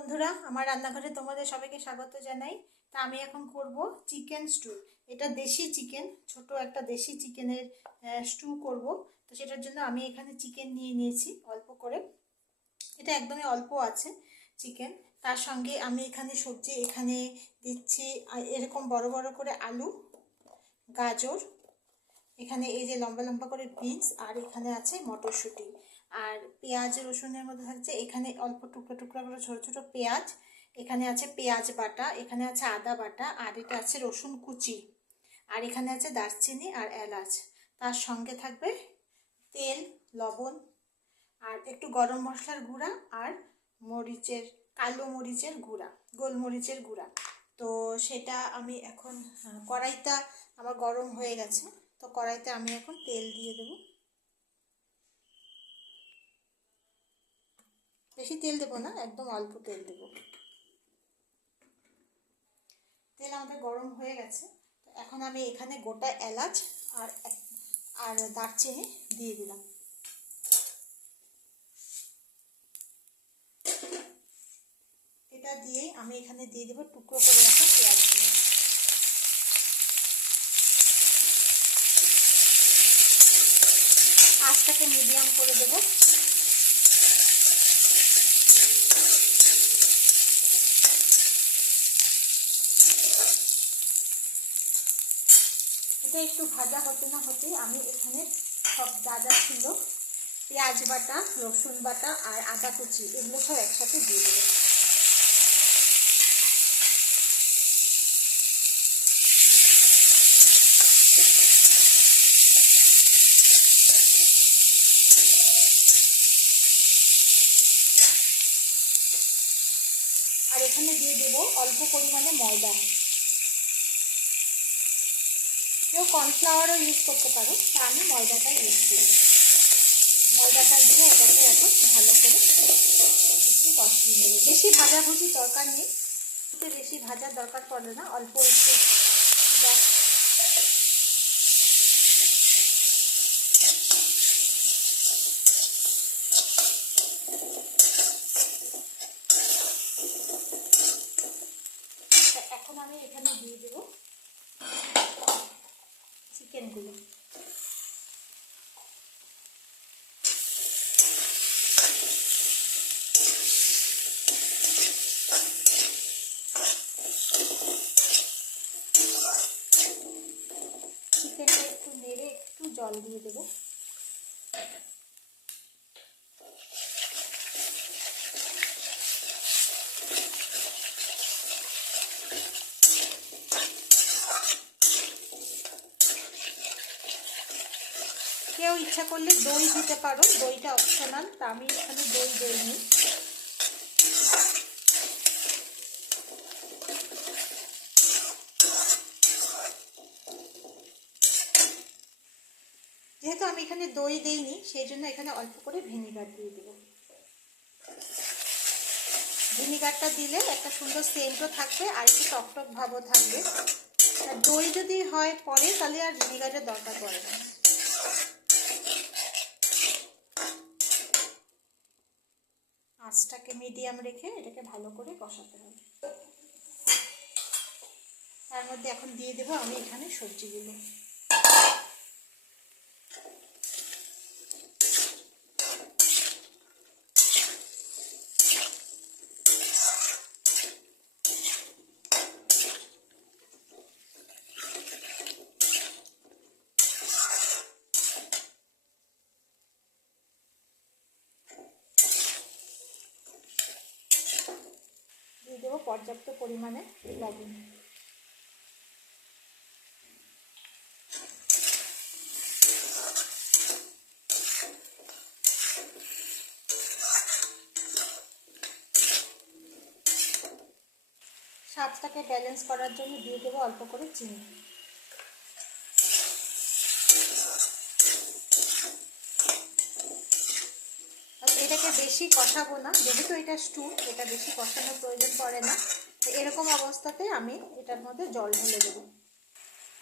বন্ধুরা, আমার রান্নাঘরে তোমাদের সবাইকে স্বাগত জানাই। তা আমি এখন করব চিকেন স্টু। এটা দেশি চিকেন, ছোট একটা দেশি চিকেনের স্টু করব। তো সেটার জন্য আমি এখানে চিকেন নিয়ে নিয়েছি অল্প করে। এটা একদমই অল্প আছে চিকেন। তার সঙ্গে আমি এখানে সবজি দিচ্ছি এরকম বড় বড় করে আলু, গাজর, এখানে এই যে লম্বা লম্বা করে বিনস, আর এখানে আছে মটরশুঁটি। আর পেঁয়াজ রসুনের মধ্যে থাকছে এখানে অল্প টুকরো টুকরো করে ছোটো ছোটো পেঁয়াজ, এখানে আছে পেঁয়াজ বাটা, এখানে আছে আদা বাটা, আর এটা আছে রসুন কুচি, আর এখানে আছে দারচিনি আর এলাচ। তার সঙ্গে থাকবে তেল, লবণ, আর একটু গরম মশলার গুঁড়া, আর কালো মরিচের গুঁড়া, গোলমরিচের গুঁড়া। তো সেটা আমি এখন কড়াইটা আমার গরম হয়ে গেছে। তো কড়াইতে আমি এখন তেল দিয়ে দেব। বেশি তেল দেবো না, একদম অল্প তেল দেব। তেল আমাদের গরম হয়ে গেছে। তো এখন আমি এখানে গোটা এলাচ আর দারচিনি দিয়ে দিলাম। এটা দিয়েই আমি এখানে দিয়ে দেবো টুকরো করে রাখা পেঁয়াজগুলো। আঁচটাকে মিডিয়াম করে দেবো। এটা একটু ভাজা হতে না হতে আমি এখানে সব যা ছিল পেঁয়াজ বাটা, রসুন বাটা আর আদা কুচি, এগুলো সব একসাথে দিয়ে দেবো। আর এখানে দিয়ে দেবো অল্প পরিমাণে ময়দা। কেউ কর্নফ্লাওয়ারও ইউজ করতে পারো, তা আমি ময়দাটা ইউজ করি। ময়দাটা দিয়ে এটাকে এখন ভালো করে একটু কষিয়ে নেব। বেশি ভাজাভুজির দরকার নেই, বেশি ভাজার দরকার পড়ে না, অল্প একটু এখন আমি এখানে দিয়ে দেব চিকেনগুলো। চিকেনটা একটু নেড়ে একটু জল দিয়ে দেবো। কেউ ইচ্ছা করলে দই দিতে পারো, দইটা অপশনাল, তা আমি এখানে দই দিইনি। যেহেতু আমি এখানে দই দেইনি, সেই জন্য এখানে অল্প করে ভিনিগার দিয়ে দেবো। ভিনিগারটা দিলে একটা সুন্দর সেন্টও থাকবে আর একটু টকটক ভাবও থাকবে। আর দই যদি হয় পরে, তাহলে আর ভিনিগারের দরকার পড়ে না। আঁচটাকে মিডিয়াম রেখে এটাকে ভালো করে কষাতে হবে। তার মধ্যে এখন দিয়ে দেবো আমি এখানে সবজিগুলো। দিয়ে দেবো পর্যাপ্ত পরিমাণে লবণ। স্বাদটাকে ব্যালেন্স করার জন্য দিয়ে দেবো অল্প করে চিনি। এটাকে বেশি কষাবো না, যেহেতু এটা স্টু, এটা বেশি কষানোর প্রয়োজন পড়ে না। তো এরকম অবস্থাতে আমি এটার মধ্যে জল ঢেলে দেবো।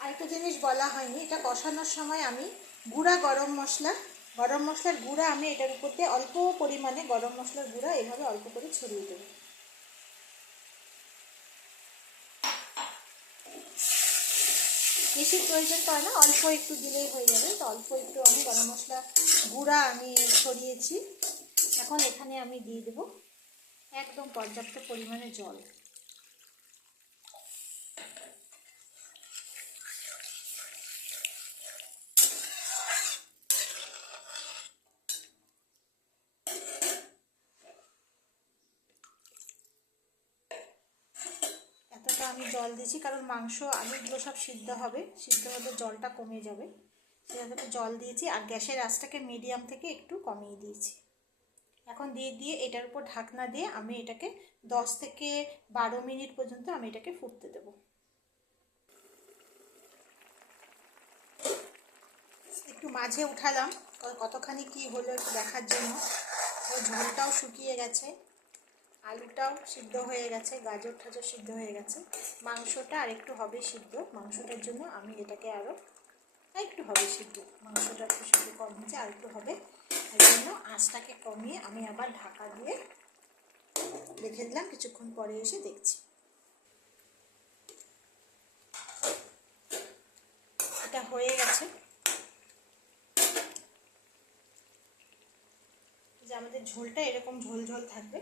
আরেকটা জিনিস বলা হয়নি, এটা কষানোর সময় আমি গুঁড়া গরম মশলার গুঁড়া আমি এটার উপর দিয়ে অল্প পরিমাণে গরম মশলার গুঁড়া এভাবে অল্প করে ছড়িয়ে দেবো। বেশি প্রয়োজন পড়ে না, অল্প একটু দিলেই হয়ে যাবে। তো অল্প একটু আমি গরম মশলা গুঁড়া আমি ছড়িয়েছি। এখন এখানে আমি দিয়ে দেব একদম পর্যাপ্ত পরিমাণে জল। এতটা আমি জল দিয়েছি কারণ মাংস আলুগুলো সব সিদ্ধ হবে, সিদ্ধ হলে জলটা কমে যাবে, সেজন্য জল দিয়েছি। আর গ্যাসের আঁচটাকে মিডিয়াম থেকে একটু কমিয়ে দিয়েছি। এখন দিয়ে এটার উপর ঢাকনা দিয়ে আমি এটাকে 10 থেকে 12 মিনিট পর্যন্ত আমি এটাকে ফুটতে দেব। একটু মাঝে উঠালাম কতখানি কি হলো একটু দেখার জন্য। ঝোলটাও শুকিয়ে গেছে, আলুটাও সিদ্ধ হয়ে গেছে, গাজর টাজর সিদ্ধ হয়ে গেছে, মাংসটা আর একটু হবে সিদ্ধ। মাংসটার জন্য আমি এটাকে আরও একটু হবে সিদ্ধ, মাংসটা একটু সিদ্ধ কম হয়েছে, আর একটু হবে। এই জন্য আঁচটাকে কমিয়ে আমি আবার ঢাকা দিয়ে রেখে দিলাম। কিছুক্ষণ পরে এসে দেখছি। এটা হয়ে গেছে। যে আমাদের ঝোলটা এরকম ঝোল ঝোল থাকবে,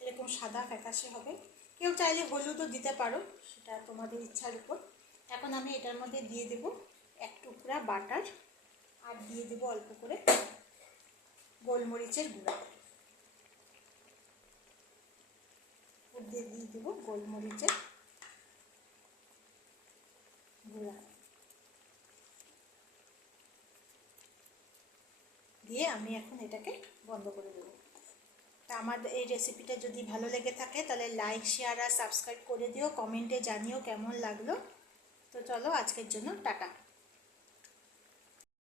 এরকম সাদা ফ্যাকাশে হবে। কেউ চাইলে হলুদও দিতে পারো, সেটা তোমাদের ইচ্ছার উপর। এখন আমি এটার মধ্যে দিয়ে দেব 1 টুকরা বাটার, আর দিয়ে দেব অল্প করে গোলমরিচের গুঁড়া। দিয়ে দেব গোলমরিচের গুঁড়া দিয়ে আমি এখন এটাকে বন্ধ করে দেবো। তা আমার এই রেসিপিটা যদি ভালো লেগে থাকে তাহলে লাইক, শেয়ার আর সাবস্ক্রাইব করে দিও। কমেন্টে জানিও কেমন লাগলো। তো চলো আজকের জন্য টাটা।